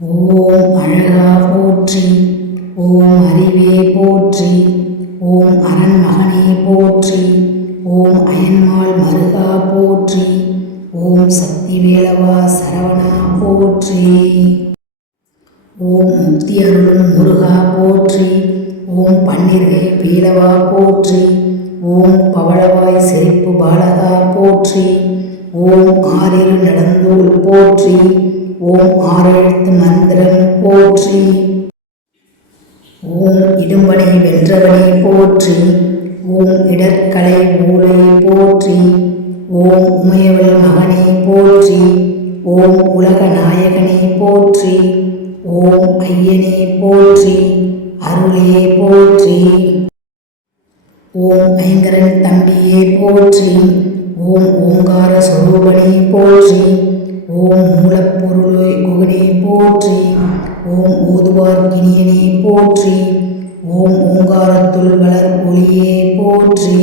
ஓம் அழகா போற்றி. ஓம் அறிவே போற்றி. ஓம் அரண்மகனே போற்றி. ஓம் அயன்மாள் மருகா போற்றி. ஓம் சக்தி வேலவா சரவணா போற்றி. ஓம் முக்தி அருளும் முருகா போற்றி. ஓம் பன்னிருகை வேலவா போற்றி. ஓம் பவளவாய் சிரிப்பு பாலகா போற்றி. ஓம் ஆறிரு நடந்தோள் போற்றி. ஓம் ஆறெழுத்து மந்திரம் போற்றி. ஓம் இடும்பனை வென்றவனே போற்றி. ஓம் இடர்கலை ஊழே போற்றி. ஓம் உமையவள் மகனே போற்றி. ஓம் உலக நாயகனே போற்றி. ஓம் ஐயனே போற்றி. அருளே போற்றி. ஓம் ஐங்கரன் தம்பியே போற்றி. ஓம் ஓங்கார சொரூபனே போற்றி. ஓம் மூலப்பொருளே குகனே போற்றி. ஓம் ஓதுவார் கிணியனே போற்றி. ஓம் ஓங்காரத்துள் வளர் ஒளியே போற்றி.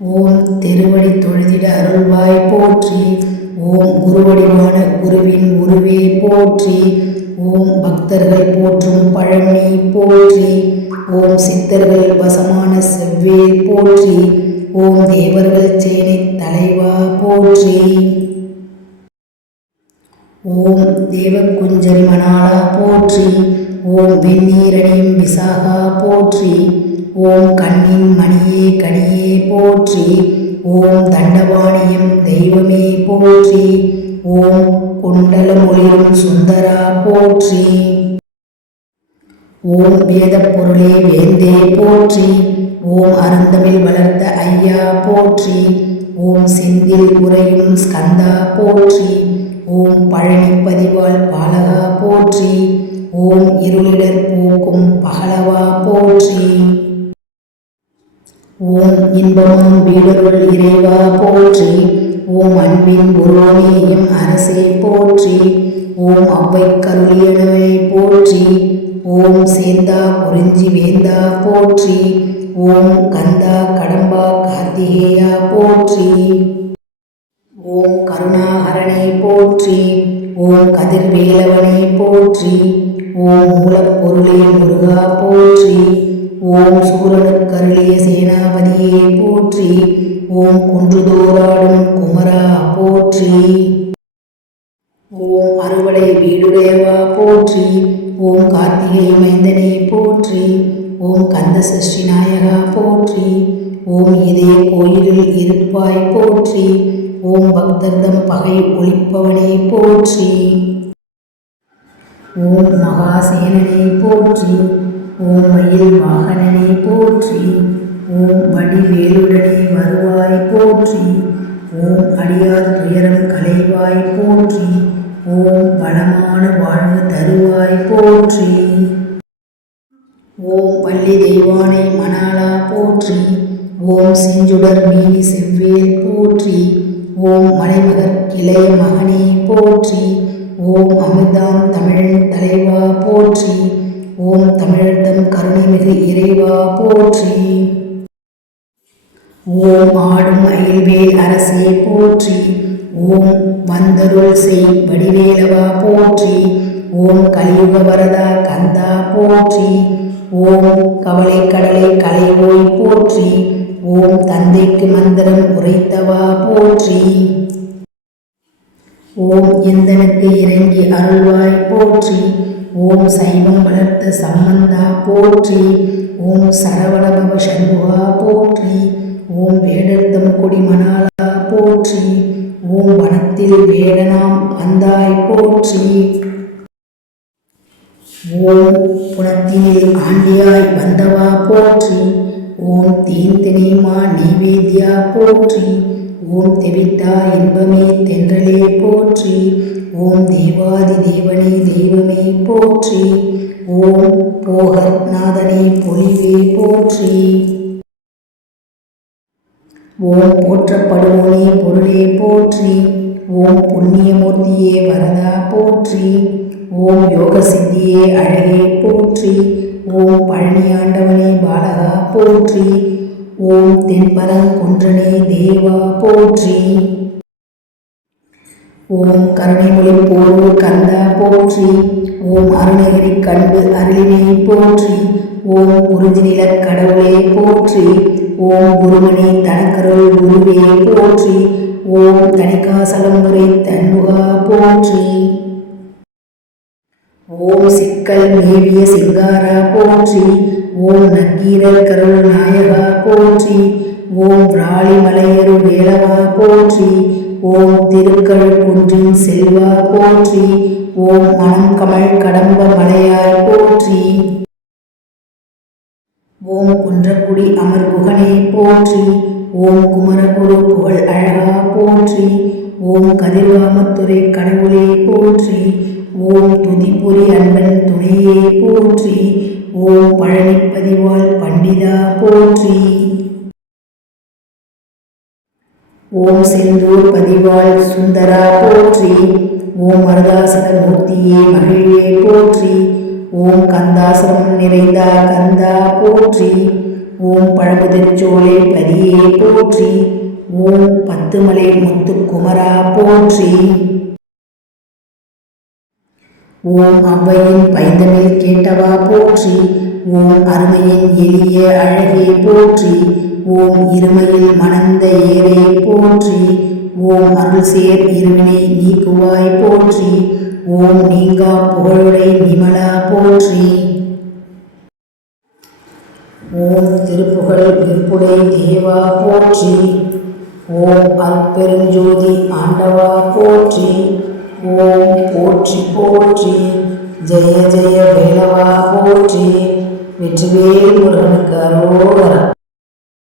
ஓம் திருவடி தொழுதிட அருள்வாய் போற்றி. ஓம் குருவடிவான குருவின் உருவே போற்றி. ஓம் பக்தர்கள் போற்றும் பழனி போற்றி. ஓம் சித்தர்கள் வசமான செவ்வே போற்றி. ஓம் தேவர்கள் சேனை தலைவா போற்றி. ஓம் தேவக்குஞ்சரி மணாளா போற்றி. ஓம் வெந்நீரணியும் விசாகா போற்றி. ஓம் கண்ணின் மணியே கனியே போற்றி. ஓம் தண்டவாணியம் தெய்வமே போற்றி. ஓம் குண்டலமொழியும் சுந்தரா போற்றி. ஓம் வேத பொருளே வேந்தே போற்றி. ஓம் அருந்தமிழ் வளர்த்த ஐயா போற்றி. ஓம் செந்தில் உரையும் ஸ்கந்தா போற்றி. ஓம் பழனி பதிவாள் பாலகா போற்றி. ஓம் இருளிடர் போக்கும் பகலவா போற்றி. ஓம் இன்பமும் வீடருள் இறைவா போற்றி. ஓம் அன்பின் உருவமேயும் அரசே போற்றி. ஓம் அவ்வை கருளியனவே போற்றி. ஓம் சேந்தா குறிஞ்சி வேந்தா போற்றி. ஓம் கந்தா கடம்பா கார்த்திகேயா போற்றி. ஓம் கருணாகரனே போற்றி. ஓம் கதிர்வேலவனே போற்றி. ஓம் மூலப்பொருளே முருகா போற்றி. ஓம் சூரனுக்கருளிய சேனாபதியே போற்றி. ஓம் குன்றுதோறாடும் குமரா போற்றி. ஓம் அறுவடை வீடுடையவா போற்றி. ஓம் கார்த்திகை மைந்தனே போற்றி. ஓம் கந்த சஷ்டி நாயகா போற்றி. ஓம் இதே கோயிலில் இருப்பாய் போற்றி. ஓம் பக்தர்தம் பகை ஒழிப்பவனே போற்றி. ஓம் மகாசேனனே போற்றி. ஓம் மயில் வாகனனே போற்றி. ஓம் வடிவேலுடனே வருவாய் போற்றி. ஓம் அடியார் துயரம் களைவாய் போற்றி. ஓம் வளமான வாழ்வு தருவாய் போற்றி. ஓம் பள்ளி தெய்வானை மணாளா போற்றி. ஓம் செஞ்சுடர் மீனி செவ்வேல் போற்றி. ஓம் மலைமகர் இளைய மகனே போற்றி. ஓம் அமிர்தாம் தமிழன் தலைவா போற்றி. ஓம் தமிழர்தம் கருணைமிகு இறைவா போற்றி. ஓம் ஆடும் அயில்வேல் அரசே போற்றி. ஓம் வந்தருள் செய் வடிவேலவா போற்றி. ஓம் கலியுக வரதா கந்தா போற்றி. ஓம் கவலை கடலை களைவோய் போற்றி. ஓம் தந்தைக்கு மந்திரம் உரைத்தவா போற்றி. ஓம் எந்தனுக்கு இறங்கி அருள்வாய் போற்றி. ஓம் சைவம் வளர்த்த சம்பந்தா போற்றி. ஓம் சரவணபவ சண்முகா போற்றி. ஓம் வேடர்தம் கொடி மணாளா போற்றி. ஓம் வனத்தில் வேடனாம் வந்தாய் போற்றி. ஓம் புனத்தினில் ஆண்டியாய் வந்தவா போற்றி. ஓம் தீந்தினிமா நைவேத்யா போற்றி. ஓம் தெவிட்டா இன்பமே தென்றலே போற்றி. ஓம் தேவாதி தேவனே தெய்வமே போற்றி. ஓம் போகர் நாதனே பொலிவே போற்றி. ஓம் போற்றப்படுவோனே பொருளே போற்றி. ஓம் புண்ணியமூர்த்தியே வரதா போற்றி. ஓம் யோக சித்தியே அழகே போற்றி. ஓம் பழனியாண்டவனே பாலகா போற்றி. ஓம் தென்பரங்குன்றனே தேவா போற்றி. ஓம் கருணைமொழி போரூர் கந்தா போற்றி. ஓம் அருணகிரி கண்டு அருளினை போற்றி. ஓம் குறிஞ்சி நிலக் கடவுளே போற்றி. ஓம் குருமணி தனக்கருள் குருவே போற்றி. ஓம் தணிகாசலமுறை தன்முகா போற்றி. ஓம் சிக்கல் மேவிய சிங்காரா போற்றி. ஓம் நக்கீரர் கருள் நாயகா போற்றி. ஓம் விராலி மலையரு வேலவா போற்றி. ஓம் திருக்கழு குன்றின் செல்வா போற்றி. ஓம் மணம் கமழ் கடம்ப மலையாய் போற்றி. ஓம் குன்றக்குடி அமர் குகனே போற்றி. ஓம் குமரகுரு புகழ் அழகா போற்றி. ஓம் கதிர்காமத்துறை கடவுளே போற்றி. ஓம் துதிபுரி அன்பன் துணையே போற்றி. ஓம் பழனிப்பதிவாள் பண்டிதா போற்றி. ஓம் செந்தூர் பதிவாள் சுந்தரா போற்றி. ஓம் மருதாசல மூர்த்தியே மகிழ்வே போற்றி. ஓம் கந்தாசனம் நிறைந்தா கந்தா போற்றி. ஓம் பழமுதிர்ச்சோலை பதியே போற்றி. ஓம் பத்துமலை முத்துக்குமரா போற்றி. ஓம் ஔவையின் பைந்தமிழ் கேட்டவா போற்றி. ஓம் அருமையின் எளிய அழகே போற்றி. ஓம் இருமையில் மணந்த ஏரே போற்றி. ஓம் அருள்சேர் இருவினை நீக்குவாய் போற்றி. ஓம் நீங்கா புகழுடை நிமலா போற்றி. ஓம் திருப்புகழ் விற்புடை தேவா போற்றி. ஓம் அருட்பெருஞ்சோதி ஆண்டவா போற்றி. ஓம் போற்றி போற்றி. ஜெய ஜெய வேலவா போற்றி. வெற்றிவேல் முருகனுக்கு அரோகரா.